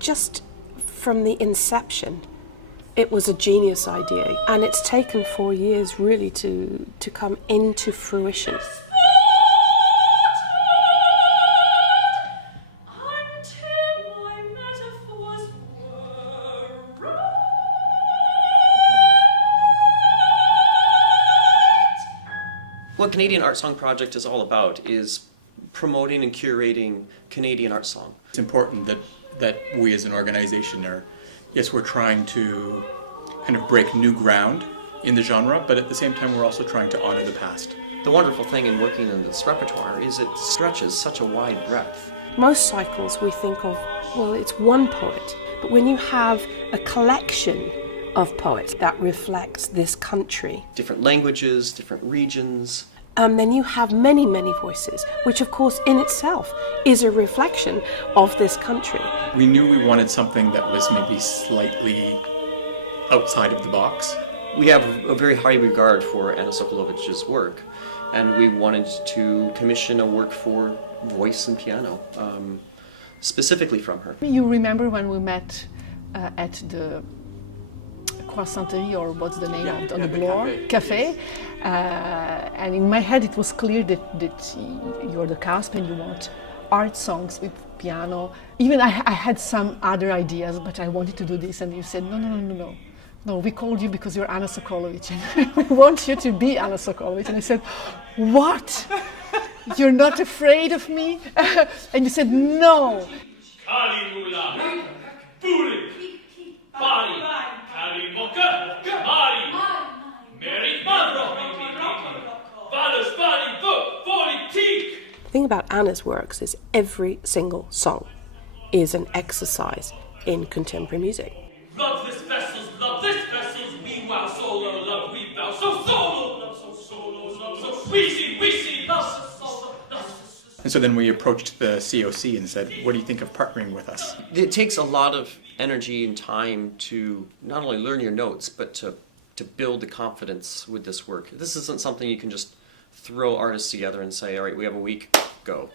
just from the inception, it was a genius idea, and it's taken 4 years really to come into fruition. What Canadian Art Song Project is all about is promoting and curating Canadian art song. It's important that we as an organization are, yes, we're trying to kind of break new ground in the genre, but at the same time we're also trying to honor the past. The wonderful thing in working in this repertoire is it stretches such a wide breadth. Most cycles we think of, well, it's one poet, but when you have a collection of poets that reflects this country, Different languages, different regions. then you have many, many voices, which of course in itself is a reflection of this country. We knew we wanted something that was maybe slightly outside of the box. We have a very high regard for Anna Sokolovic's work, and we wanted to commission a work for voice and piano, specifically from her. You remember when we met at the Croissanterie, or what's the name on the bloor? Café. And in my head it was clear that you're the cast and you want art songs with piano. Even I had some other ideas, but I wanted to do this, and you said, no. No, we called you because you're Anna Sokolovic, and we want you to be Anna Sokolovic. And I said, what? You're not afraid of me? And you said, no. The thing about Anna's works is every single song is an exercise in contemporary music. Love this vessels, we wow solo, love we bow so solo, love so solo, love so we see, love so solo, love. And so then we approached the COC and said, what do you think of partnering with us? It takes a lot of energy and time to not only learn your notes, but to build the confidence with this work. This isn't something you can just throw artists together and say, all right, we have a week, go.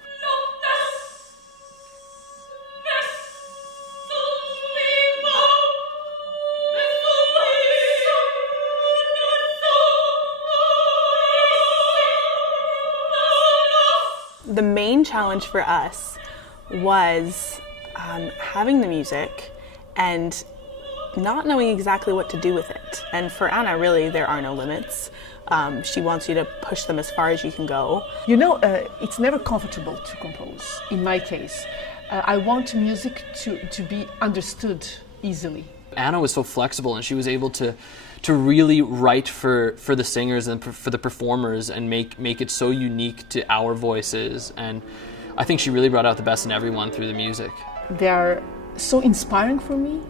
The main challenge for us was having the music and not knowing exactly what to do with it. And for Anna, really, there are no limits. She wants you to push them as far as you can go. You know, it's never comfortable to compose, in my case. I want music to be understood easily. Anna was so flexible, and she was able to really write for the singers and for the performers and make it so unique to our voices. And I think she really brought out the best in everyone through the music. They are so inspiring for me.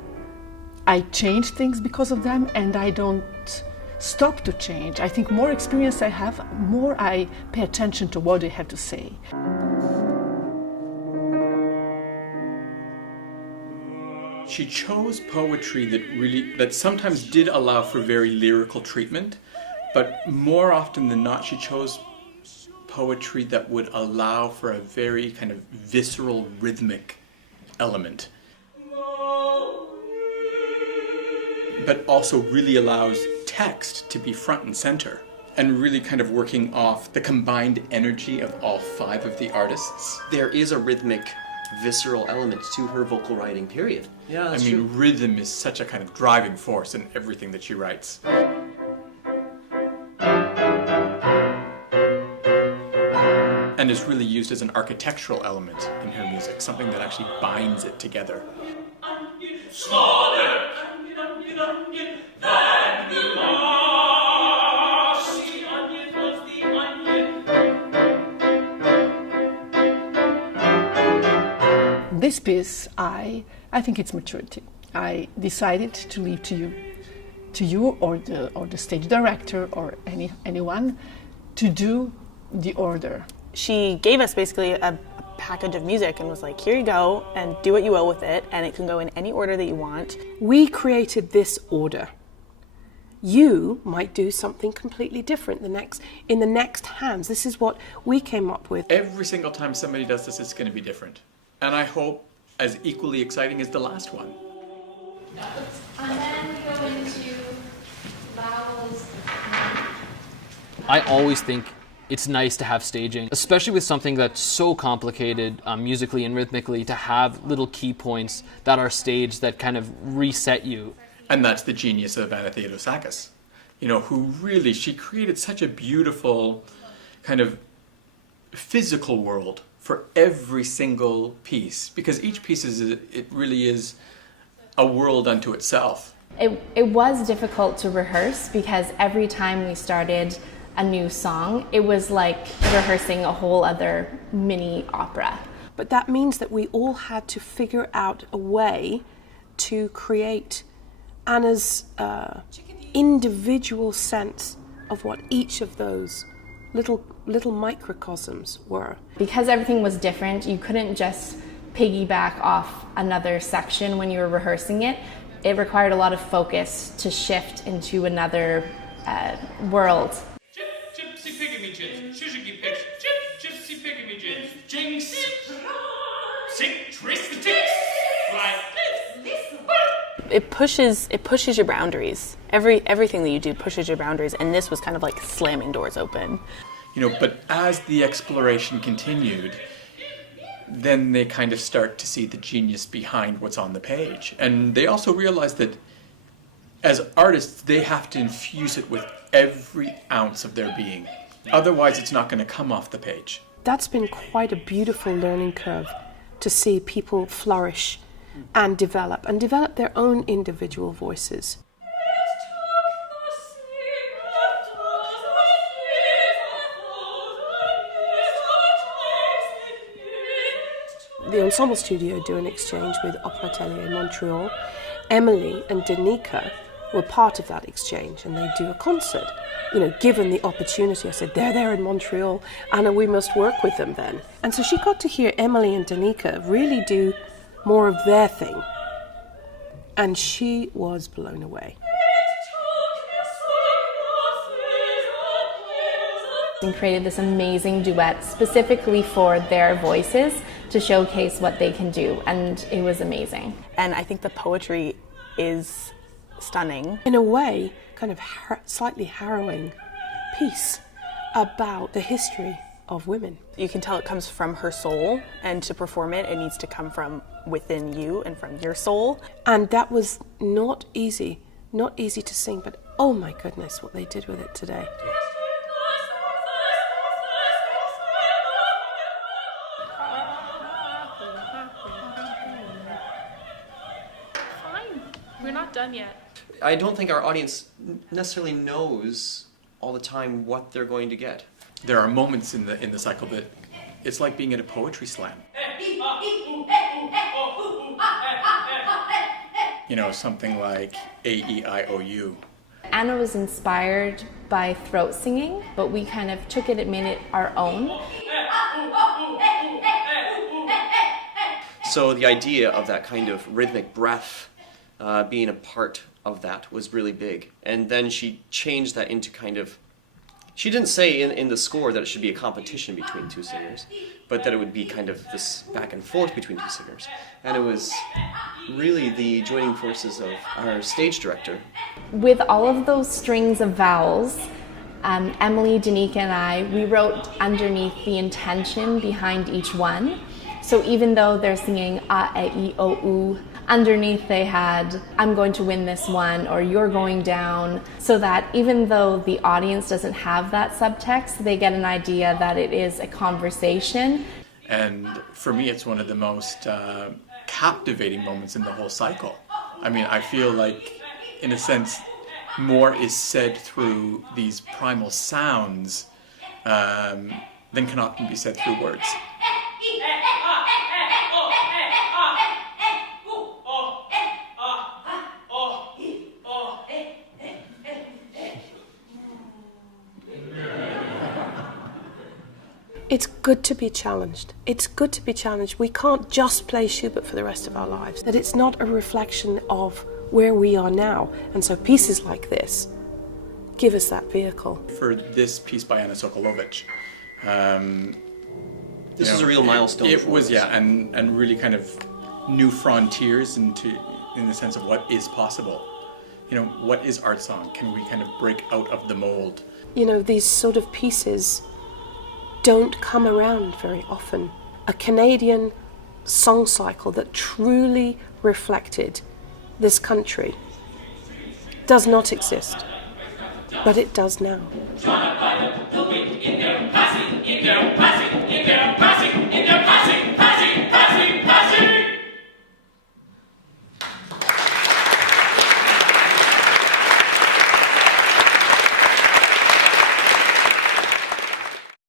I change things because of them, and I don't stop to change. I think more experience I have, more I pay attention to what they have to say. She chose poetry that sometimes did allow for very lyrical treatment, but more often than not she chose poetry that would allow for a very kind of visceral rhythmic element, but also really allows text to be front and center, and really kind of working off the combined energy of all 5 of the artists. There is a rhythmic, visceral element to her vocal writing, period. Yeah, that's true. Rhythm is such a kind of driving force in everything that she writes. And is really used as an architectural element in her music, something that actually binds it together. This piece, I think it's maturity. I decided to leave to you or the stage director or anyone to do the order. She gave us basically a package of music and was like, here you go, and do what you will with it, and it can go in any order that you want. We created this order. You might do something completely different in the next hands. This is what we came up with. Every single time somebody does this, it's going to be different. And I hope as equally exciting as the last one. And then we go into vowels. I always think it's nice to have staging, especially with something that's so complicated musically and rhythmically, to have little key points that are staged that kind of reset you. And that's the genius of Anna Theodosakis, who really, she created such a beautiful kind of physical world for every single piece, because each piece it really is a world unto itself. It was difficult to rehearse because every time we started a new song, it was like rehearsing a whole other mini opera. But that means that we all had to figure out a way to create Anna's individual sense of what each of those little microcosms were. Because everything was different, you couldn't just piggyback off another section when you were rehearsing it. It required a lot of focus to shift into another world. Gypsy pygmy jins, shishigi pigs, gypsy pygmy jins, jinx, citristics, like It pushes your boundaries. Everything that you do pushes your boundaries, and this was kind of like slamming doors open. But as the exploration continued, then they kind of start to see the genius behind what's on the page. And they also realize that as artists, they have to infuse it with every ounce of their being. Otherwise, it's not going to come off the page. That's been quite a beautiful learning curve, to see people flourish and develop their own individual voices. The Ensemble Studio do an exchange with Opera Atelier in Montreal. Emily and Danica were part of that exchange, and they do a concert. Given the opportunity, I said, they're there in Montreal, Anna, we must work with them then. And so she got to hear Emily and Danica really do more of their thing. And she was blown away. And created this amazing duet specifically for their voices to showcase what they can do, and it was amazing. And I think the poetry is stunning. In a way, kind of slightly harrowing piece about the history of women. You can tell it comes from her soul, and to perform it, it needs to come from within you and from your soul. And that was not easy to sing, but oh my goodness, what they did with it today. Fine, we're not done yet. I don't think our audience necessarily knows all the time what they're going to get. There are moments in the cycle that it's like being at a poetry slam. Something like A-E-I-O-U. Anna was inspired by throat singing, but we kind of took it and made it our own. So the idea of that kind of rhythmic breath being a part of that was really big. And then she changed that into kind of, she didn't say in the score that it should be a competition between two singers, but that it would be kind of this back and forth between two singers. And it was really the joining forces of our stage director. With all of those strings of vowels, Emily, Danica, and I, we wrote underneath the intention behind each one. So even though they're singing A, E, I, O, U, underneath they had, I'm going to win this one, or you're going down, so that even though the audience doesn't have that subtext, they get an idea that it is a conversation. And for me, it's one of the most captivating moments in the whole cycle. I mean, I feel like, in a sense, more is said through these primal sounds than can often be said through words. It's good to be challenged. It's good to be challenged. We can't just play Schubert for the rest of our lives. That it's not a reflection of where we are now. And so pieces like this give us that vehicle. For this piece by Anna Sokolovic, This is a real milestone. It for was, us. yeah, and really kind of new frontiers in the sense of what is possible. You know, what is art song? Can we kind of break out of the mold? You know, these sort of pieces don't come around very often. A Canadian song cycle that truly reflected this country does not exist, but it does now.